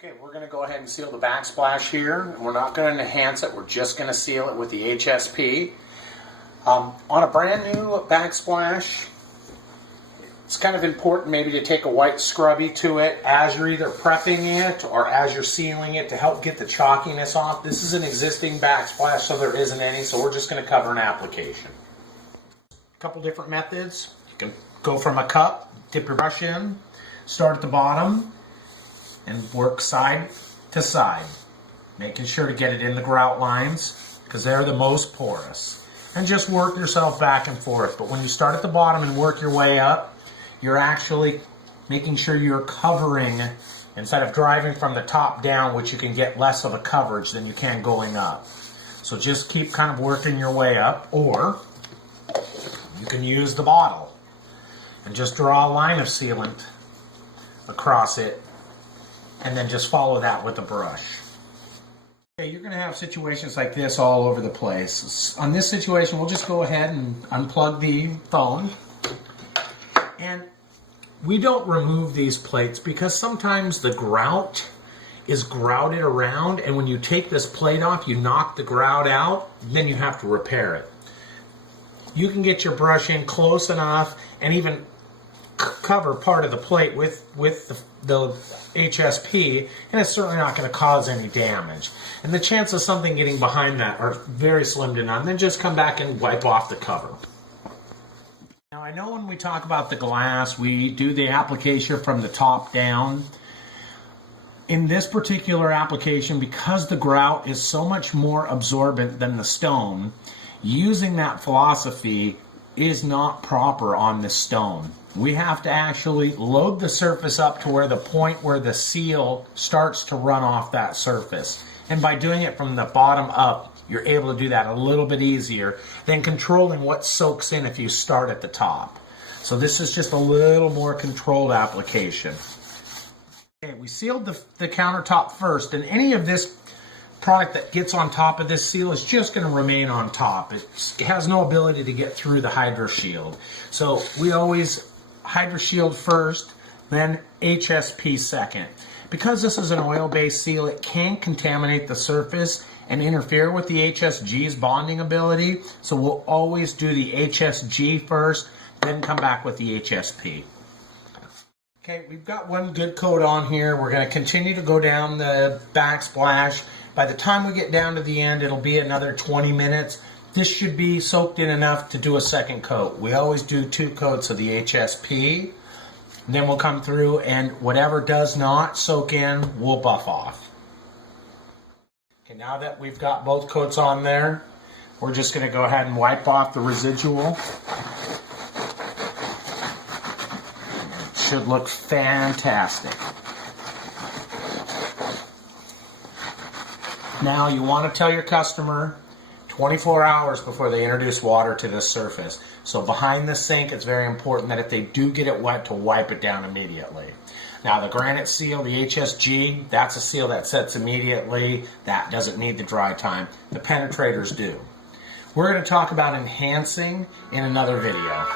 Okay, we're going to go ahead and seal the backsplash here. We're not going to enhance it, we're just going to seal it with the HSP. On a brand new backsplash, it's kind of important maybe to take a white scrubby to it as you're either prepping it or as you're sealing it to help get the chalkiness off. This is an existing backsplash, so there isn't any, so we're just going to cover an application. A couple different methods. You can go from a cup, dip your brush in, start at the bottom, and work side to side, making sure to get it in the grout lines because they're the most porous. And just work yourself back and forth. But when you start at the bottom and work your way up, you're actually making sure you're covering instead of driving from the top down, which you can get less of a coverage than you can going up. So just keep kind of working your way up, or you can use the bottle and just draw a line of sealant across it and then just follow that with a brush. Okay, you're going to have situations like this all over the place. On this situation, we'll just go ahead and unplug the phone. And we don't remove these plates because sometimes the grout is grouted around, and when you take this plate off, you knock the grout out, then you have to repair it. You can get your brush in close enough and even cover part of the plate with the HSP, and it's certainly not going to cause any damage. And the chance of something getting behind that are very slim to none. Then just come back and wipe off the cover. Now I know when we talk about the glass, we do the application from the top down. In this particular application, because the grout is so much more absorbent than the stone, using that philosophy is not proper on the stone. We have to actually load the surface up to where the point where the seal starts to run off that surface. And by doing it from the bottom up, you're able to do that a little bit easier than controlling what soaks in if you start at the top. So this is just a little more controlled application. Okay, we sealed the countertop first, and any of this product that gets on top of this seal is just going to remain on top. It has no ability to get through the Hydro Shield. So we always Hydro Shield first, then HSP second. Because this is an oil-based seal, it can contaminate the surface and interfere with the HSG's bonding ability. So we'll always do the HSG first, then come back with the HSP. Okay, we've got one good coat on here. We're going to continue to go down the backsplash. By the time we get down to the end, it'll be another 20 minutes. This should be soaked in enough to do a second coat. We always do 2 coats of the HSP. And then we'll come through, and whatever does not soak in, we'll buff off. Okay, now that we've got both coats on there, we're just going to go ahead and wipe off the residual. It should look fantastic. Now you want to tell your customer 24 hours before they introduce water to this surface. So behind the sink, it's very important that if they do get it wet, to wipe it down immediately. Now the granite seal, the HSG, that's a seal that sets immediately. That doesn't need the dry time. The penetrators do. We're going to talk about enhancing in another video.